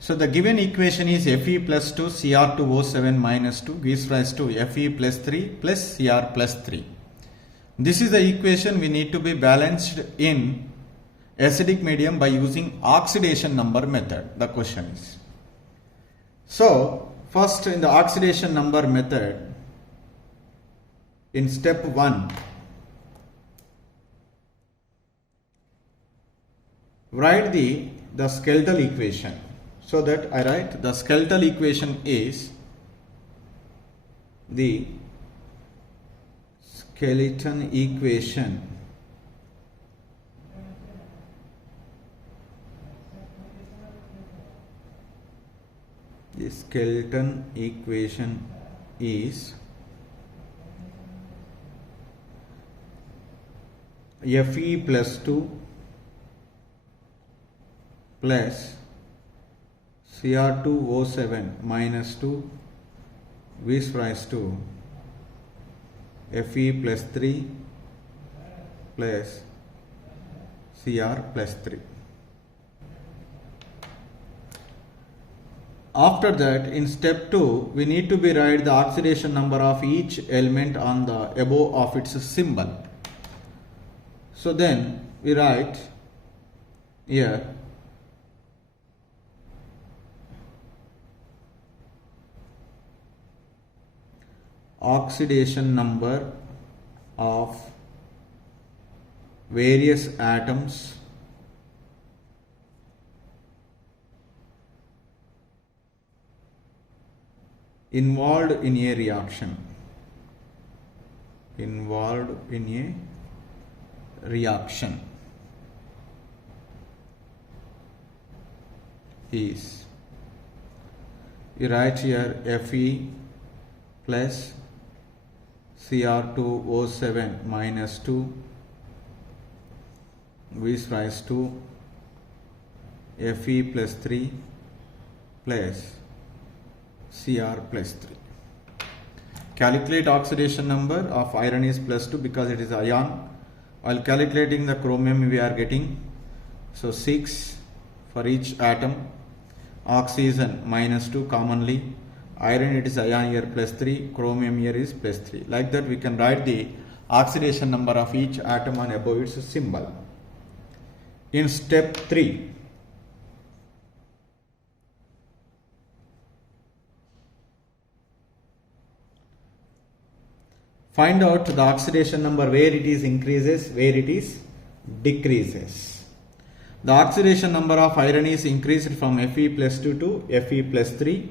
So the given equation is Fe plus 2 Cr2O7 minus 2 gives rise to Fe plus 3 plus Cr plus 3. This is the equation we need to be balanced in acidic medium by using oxidation number method. The question is. So first in the oxidation number method, in step 1, write the skeletal equation. So that I write the skeletal equation is the skeleton equation is Fe plus 2 plus Cr2O7 minus 2 gives rise to Fe plus 3 plus Cr plus 3. After that, in step 2, we need to be write the oxidation number of each element on the above of its symbol. So then we write here oxidation number of various atoms involved in a reaction is, you write here Fe plus Cr2O7 minus 2 gives rise to Fe plus 3 plus Cr plus 3. Calculate oxidation number of iron is plus 2 because it is ion. While calculating the chromium we are getting, so 6 for each atom, oxygen minus 2 commonly, iron it is ion here plus 3, chromium here is plus 3. Like that we can write the oxidation number of each atom on above its symbol. In step 3, find out the oxidation number where it is increases, where it is decreases. The oxidation number of iron is increased from Fe plus 2 to Fe plus 3.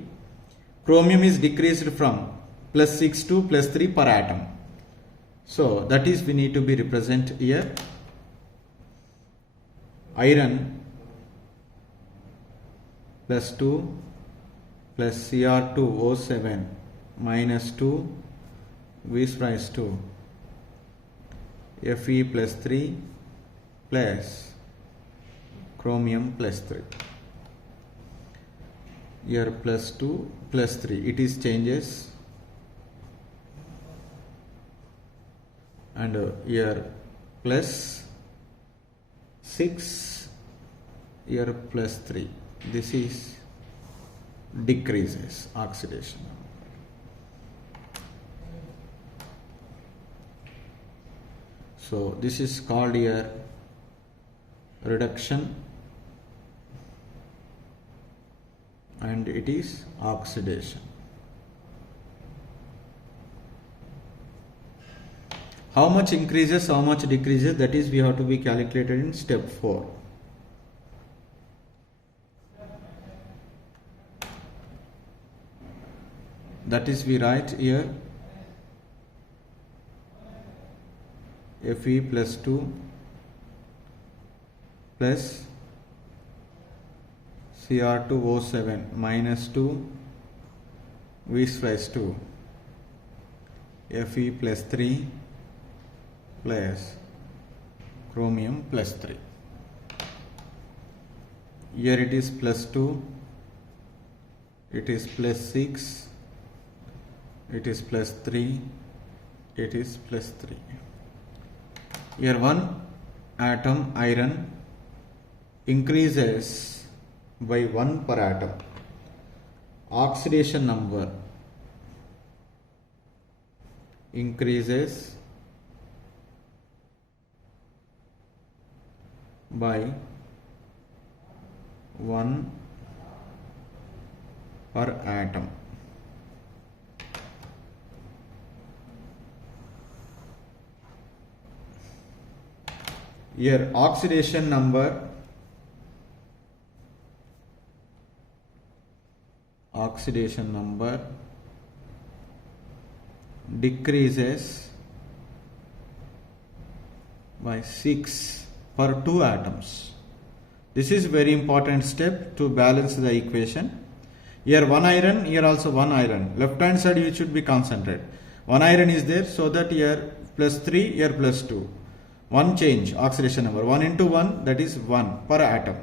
Chromium is decreased from plus 6 to plus 3 per atom. So that is we need to be represent here. Iron plus 2 plus Cr2O7 minus 2 gives rise to Fe plus 3 plus chromium plus 3. Here plus 2 plus 3, it is changes, and here plus 6, here plus 3, this is decreases oxidation. So this is called here reduction, and it is oxidation. How much increases, how much decreases, that is we have to be calculated in step 4. That is we write here Fe plus 2 plus Cr2O7 minus 2 gives rise to Fe plus 3 plus chromium plus 3. Here it is plus 2, it is plus 6, it is plus 3, it is plus 3. Here one atom iron increases by 1 per atom. Oxidation number increases by 1 per atom. Here oxidation number decreases by 6 per 2 atoms. This is very important step to balance the equation. Here 1 iron, here also 1 iron. Left hand side you should be concentrated. 1 iron is there, so that here plus 3, here plus 2. 1 change, oxidation number. 1 into 1, that is 1 per atom.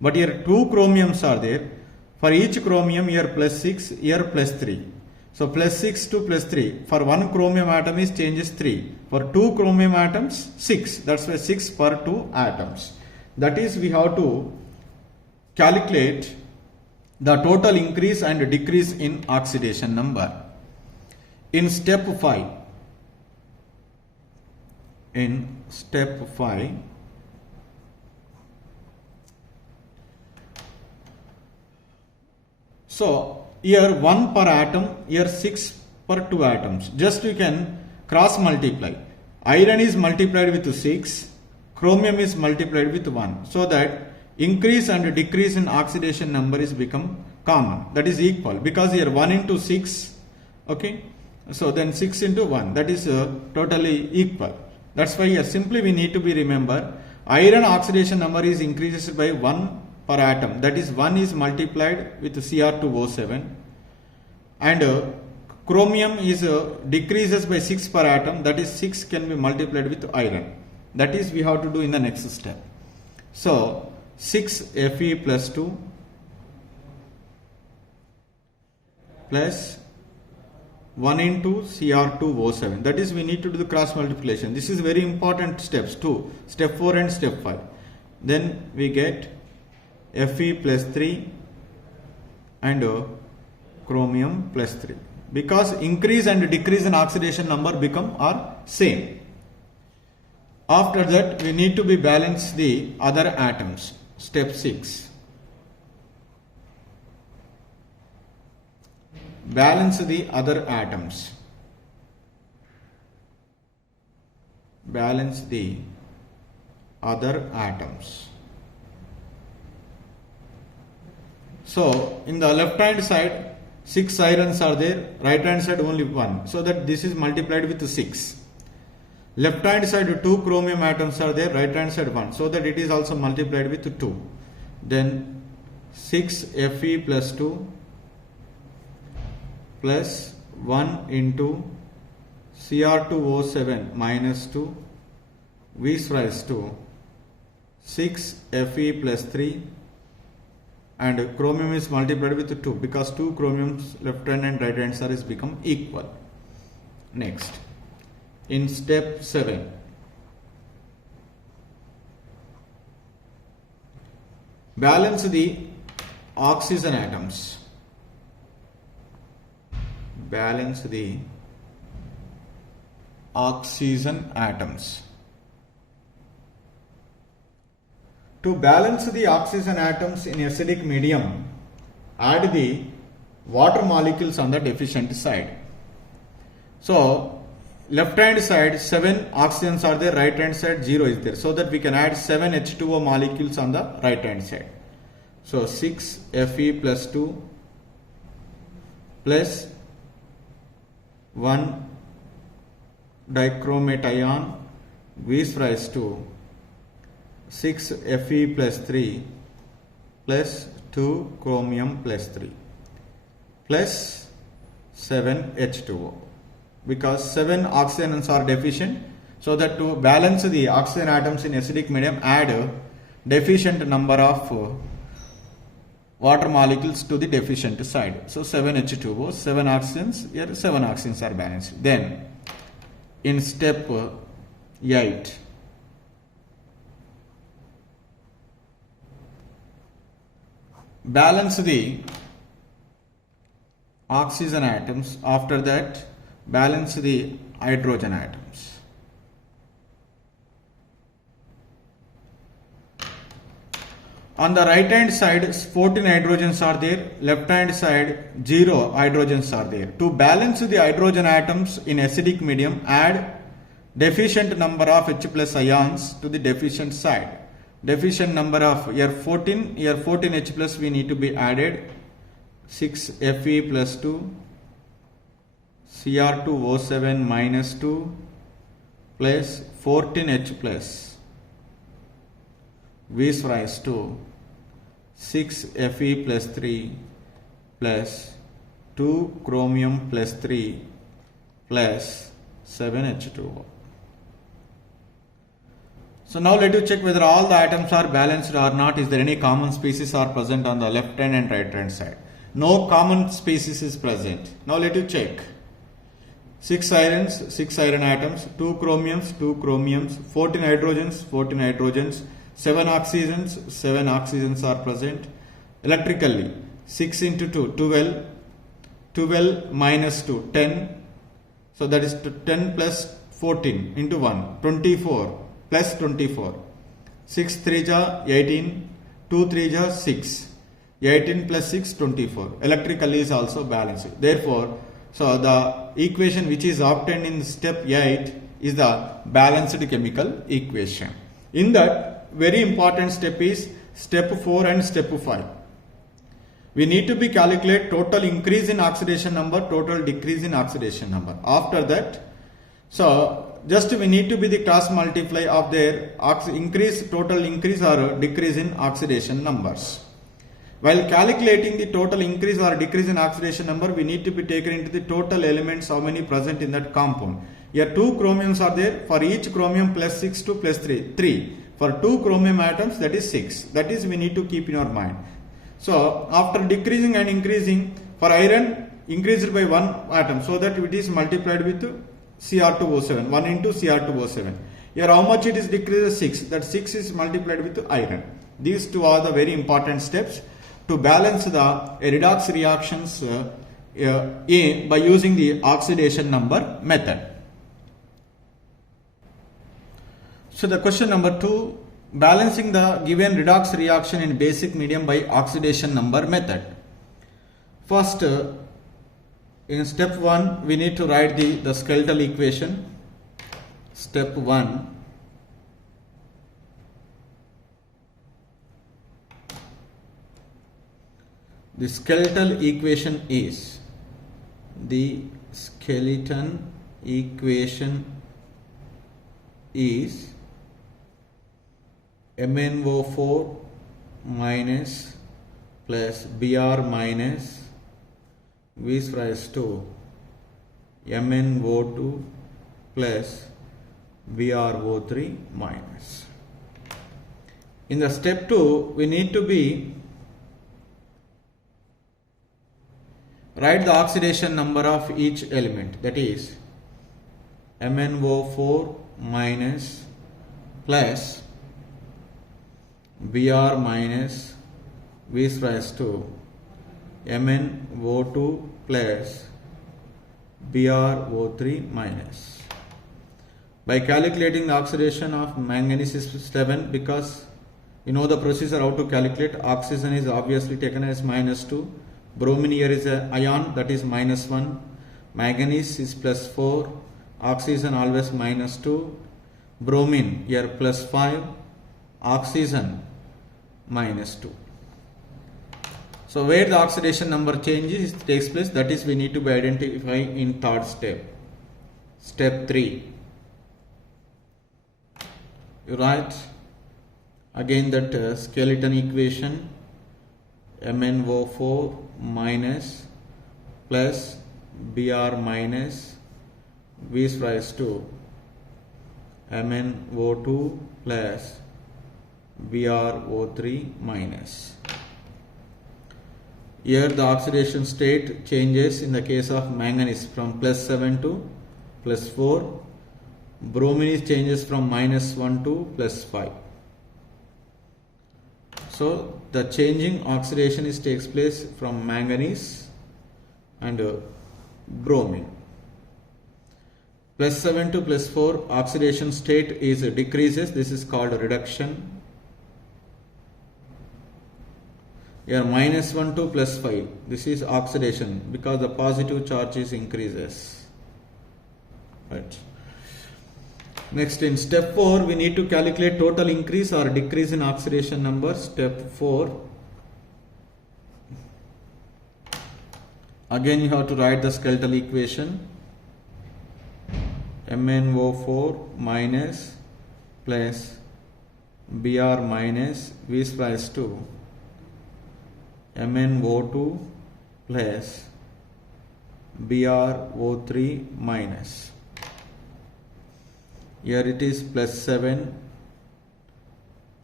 But here 2 chromiums are there. For each chromium, here plus 6, here plus 3. So plus 6 to plus 3. For 1 chromium atom is changes 3. For 2 chromium atoms, 6. That's why 6 per 2 atoms. That is, we have to calculate the total increase and decrease in oxidation number. In step 5, so here 1 per atom, here 6 per 2 atoms. Just you can cross multiply. Iron is multiplied with 6, chromium is multiplied with 1. So that increase and decrease in oxidation number is become common. That is equal, because here 1 into 6, okay. So then 6 into 1, that is totally equal. That's why here simply we need to be remember, iron oxidation number is increases by 1 per atom. That is 1 is multiplied with Cr2O7, and chromium is decreases by 6 per atom. That is 6 can be multiplied with iron. That is we have to do in the next step. So 6 Fe plus 2 plus 1 into Cr2O7. That is we need to do the cross multiplication. This is very important steps too. Step 4 and step 5. Then we get Fe plus 3 and chromium plus 3. Because increase and decrease in oxidation number become are same. After that we need to be balance the other atoms. Step 6. Balance the other atoms. Balance the other atoms. So in the left hand side 6 irons are there, right hand side only 1. So that this is multiplied with 6. Left hand side 2 chromium atoms are there, right hand side 1. So that it is also multiplied with 2. Then 6 Fe plus 2 plus 1 into Cr2O7 minus 2 V raised to 6 Fe plus 3, and chromium is multiplied with 2 because 2 chromiums left hand and right hand side is become equal. Next, in step 7, balance the oxygen atoms. Balance the oxygen atoms. To balance the oxygen atoms in acidic medium, add the water molecules on the deficient side. So left hand side 7 oxygens are there, right hand side 0 is there. So that we can add 7 H2O molecules on the right hand side. So 6 Fe plus 2 plus 1 dichromate ion gives rise to 6 Fe plus 3 plus 2 chromium plus 3 plus 7 H2O, because 7 oxygens are deficient. So that to balance the oxygen atoms in acidic medium, add a deficient number of water molecules to the deficient side. So 7 H2O, 7 oxygens, here 7 oxygens are balanced. Then in step 8, balance the oxygen atoms. After that, balance the hydrogen atoms. On the right hand side 14 hydrogens are there, left hand side 0 hydrogens are there. To balance the hydrogen atoms in acidic medium, add deficient number of H plus ions to the deficient side. Deficient number of here 14 H plus we need to be added, 6 Fe plus 2, Cr2O7 minus 2 plus 14 H plus, V is rise to 6 Fe plus 3 plus 2 chromium plus 3 plus 7 H2O. So now let you check whether all the atoms are balanced or not. Is there any common species are present on the left hand and right hand side? No common species is present. Now let you check. 6 irons, 6 iron atoms, 2 chromiums, 14 hydrogens, 7 oxygens are present. Electrically, 6 into 2, 12 minus 2, 10. So that is 10 plus 14 into 1, 24 plus 24. 6 3 ja 18, 2 3 ja 6. 18 plus 6, 24. Electrically is also balanced. Therefore, so the equation which is obtained in step 8 is the balanced chemical equation. In that, very important step is step 4 and step 5. We need to be calculate total increase in oxidation number, total decrease in oxidation number. After that, so just we need to be the cross multiply of their total increase or decrease in oxidation numbers. While calculating the total increase or decrease in oxidation number, we need to be taken into the total elements, how many present in that compound. Here 2 chromiums are there. For each chromium plus 6 to plus 3. For 2 chromium atoms, that is 6. That is we need to keep in our mind. So after decreasing and increasing, for iron increased by 1 atom, so that it is multiplied with Cr2O7, 1 into Cr2O7. Here how much it is decreased? 6. That 6 is multiplied with iron. These two are the very important steps to balance the redox reactions by using the oxidation number method. So the question number 2, balancing the given redox reaction in basic medium by oxidation number method. First, in step 1, we need to write the skeletal equation. Step 1. The skeletal equation is MnO4 minus plus Br minus V is raised to MnO2 plus BrO3 minus. In the step 2, we need to be write the oxidation number of each element, that is MnO4 minus plus Br minus V is raised to MnO2 plus BrO3 minus. By calculating the oxidation of manganese is 7, because you know the procedure how to calculate. Oxygen is obviously taken as -2. Bromine here is a ion, that is -1. Manganese is +4. Oxygen always -2. Bromine here +5. Oxygen -2. So where the oxidation number changes takes place, that is we need to be identify in third step. Step 3. You write again that skeleton equation, MnO4 minus plus Br minus V is raised to MnO2 plus BrO3 minus. Here the oxidation state changes in the case of manganese from +7 to +4. Bromine changes from -1 to +5. So the changing oxidation takes place from manganese and bromine. +7 to +4 oxidation state is decreases. This is called reduction. Here -1 to +5. This is oxidation because the positive charge is increases. Right. Next, in step 4, we need to calculate total increase or decrease in oxidation number. Step 4. Again, you have to write the skeletal equation. MnO4 minus plus Br minus V is raised to MnO2 plus BrO3 minus. Here it is +7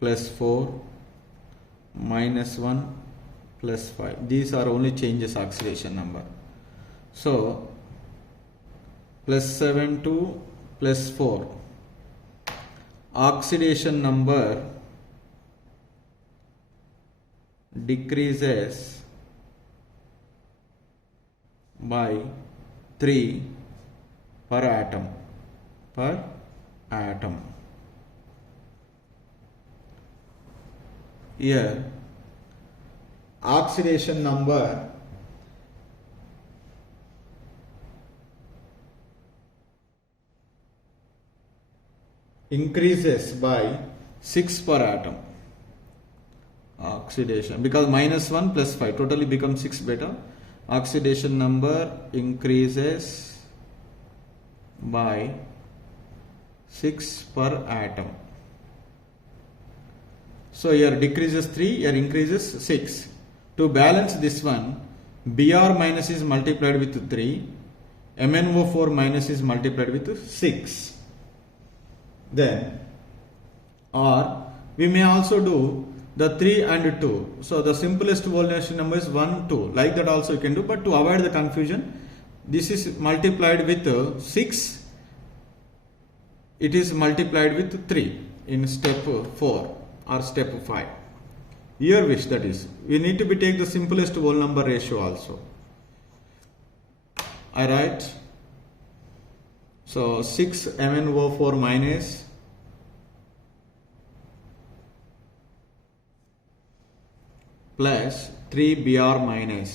+4 -1 +5. These are only changes oxidation number. So +7 to +4 oxidation number decreases by 3 per atom. Here oxidation number increases by 6 per atom. Oxidation, because -1 +5 totally becomes 6 beta. Oxidation number increases by 6 per atom. So here decreases 3, here increases 6. To balance this one, Br minus is multiplied with 3, MnO4 minus is multiplied with 6. Then, or we may also do the 3 and 2. So the simplest whole natural number is 1, 2. Like that also you can do, but to avoid the confusion, this is multiplied with 6. It is multiplied with 3 in step 4 or step 5. Your wish, that is. We need to take the simplest whole number ratio also. I write. So 6 MnO4 minus plus 3 Br minus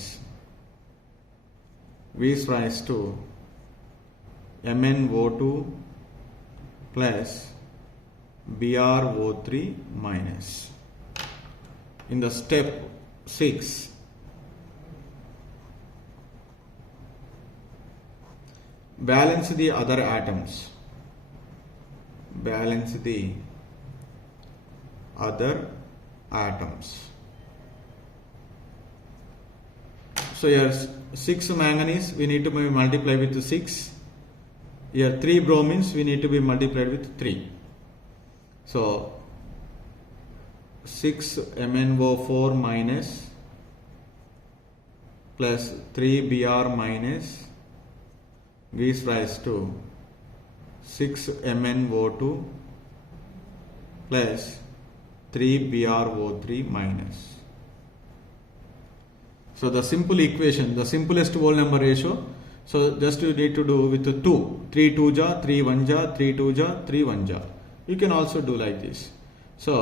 V is raised to MnO2 plus BrO3 minus. In the step 6, balance the other atoms. Balance the other atoms. So here 6 manganese we need to be multiplied with 6. Here 3 bromines we need to be multiplied with 3. So 6 MnO4 minus plus 3 Br minus V is raised to 6 MnO2 plus 3 BrO3 minus. So the simple equation, the simplest whole number ratio. So just you need to do with 2. 3 2 ja, 3 1 ja, 3 2 ja, 3 1 ja. You can also do like this. So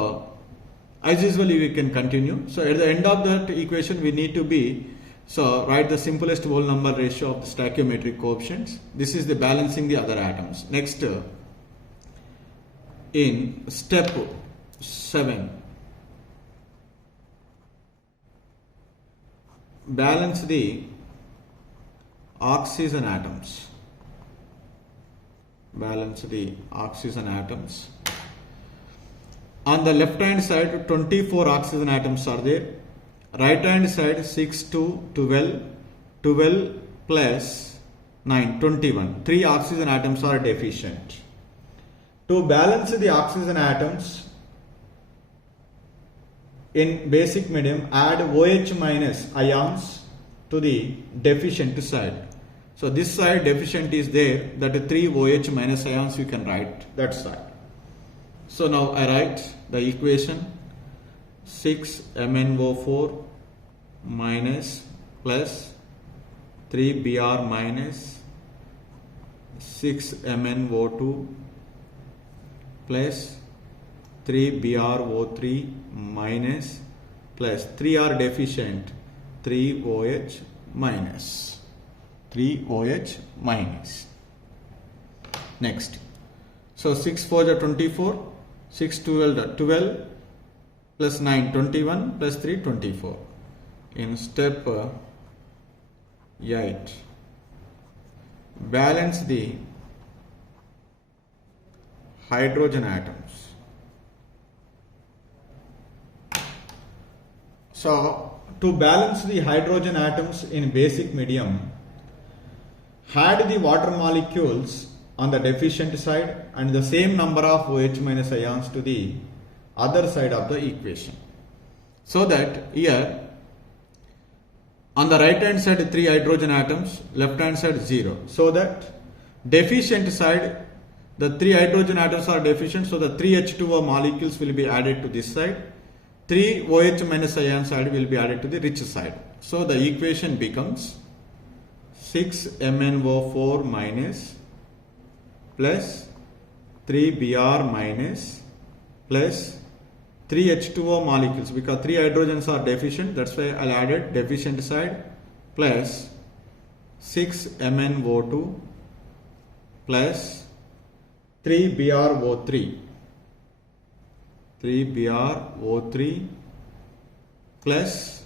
as usually we can continue. So at the end of that equation we need to be, so write the simplest whole number ratio of the stoichiometric coefficients. This is the balancing the other atoms. Next, in step 7, balance the oxygen atoms. Balance the oxygen atoms. On the left hand side 24 oxygen atoms are there. Right hand side 6 to 12, 12 plus 9, 21. 3 oxygen atoms are deficient. To balance the oxygen atoms in basic medium, add OH minus ions to the deficient side. So this side deficient is there, that 3 OH minus ions you can write that side. So now I write the equation. 6 MnO4 minus plus 3 Br minus 6 MnO2 plus 3 BrO3 minus plus 3 are deficient, 3 OH minus. 3 OH minus. Next. So 6 4 are 24, 6 12 are 12 plus 9 21 plus 3 24. In step 8, balance the hydrogen atoms. So to balance the hydrogen atoms in basic medium, add the water molecules on the deficient side and the same number of OH minus ions to the other side of the equation. So that here on the right hand side 3 hydrogen atoms, left hand side 0. So that deficient side, the 3 hydrogen atoms are deficient, so the 3 H2O molecules will be added to this side. 3 OH minus ion side will be added to the rich side. So the equation becomes 6 MnO4 minus plus 3 Br minus plus 3 H2O molecules, because 3 hydrogens are deficient, that's why I'll add it, deficient side, plus 6 MnO2 plus 3 BrO3 plus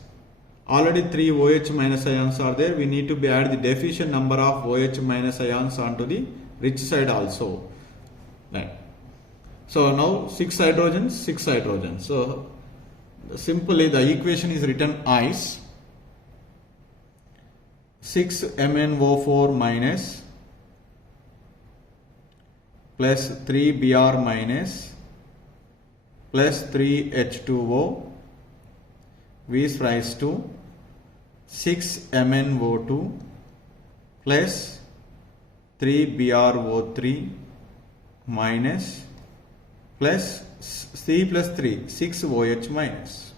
already 3 OH minus ions are there. We need to be add the deficient number of OH minus ions onto the rich side also. Right. So now 6 hydrogens. So simply the equation is written as 6 MnO4 minus plus 3 Br minus plus 3 H2O gives rise to 6 MnO2 plus 3 BrO3 minus plus C plus 3, 6 OH minus.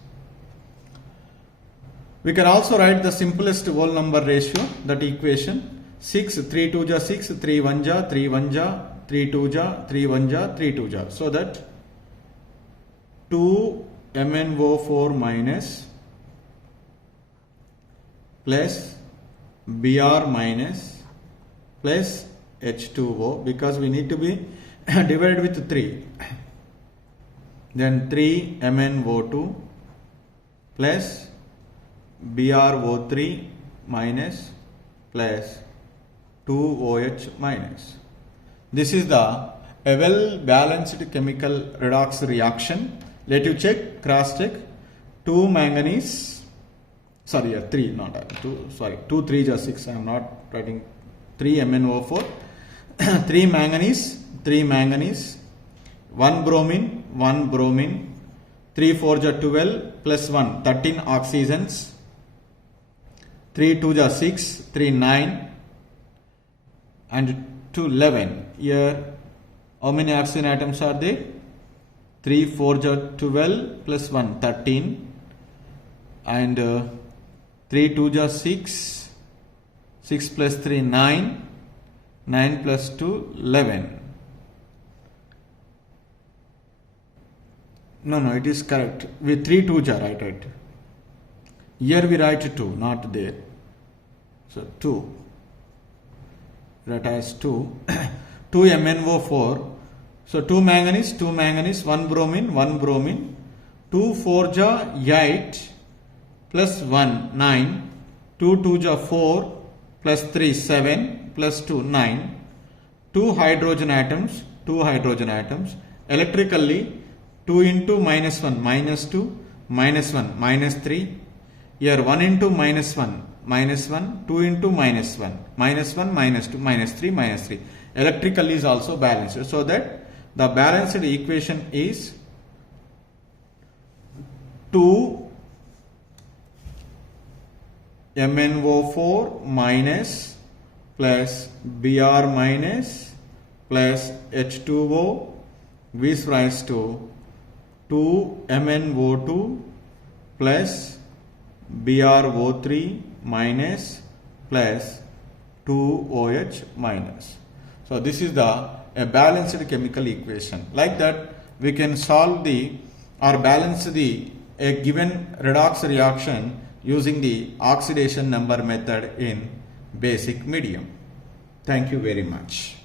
We can also write the simplest whole number ratio, that equation 6, 3 2 ja 6, 3 1 ja, 3 1 ja, 3 2 ja, 3 1 ja, 3 2 ja. So that 2 MnO4 minus plus Br minus plus H2O, because we need to be divided with 3. Then 3 MnO2 plus BrO3 minus plus 2 OH minus. This is a well balanced chemical redox reaction. Let you check, cross check. 2 manganese, sorry, 3, not 2, sorry, 2 3 is 6, I am not writing 3 MnO4, 3 manganese, 1 bromine, 3 4 is 12 plus 1, 13 oxygens, 3 2 is 6, 3 9 and 2 11. Here how many oxygen atoms are there? 3 4 is 12 plus 1, 13 and 3 2 is 6, 6 plus 3 9, 9 plus 2 11. No, it is correct. With 3 2s are right. Here we write 2, not there. So 2. That has 2. 2 MnO4. So 2 manganese, 1 bromine, 2 4 ja 8 plus 1 9, 2 2 ja 4 plus 3 7 plus 2 9, 2 hydrogen atoms, electrically 2 into minus 1 minus 2, minus 1 minus 3, here 1 into minus 1 minus 1, 2 into minus 1 minus 1 minus 2 minus 3 minus 3. Electrically is also balanced, so that the balanced equation is 2 MnO4 minus plus Br minus plus H2O gives rise to 2 MnO2 plus BrO3 minus plus 2OH minus. So this is a balanced chemical equation. Like that we can solve or balance a given redox reaction using the oxidation number method in basic medium. Thank you very much.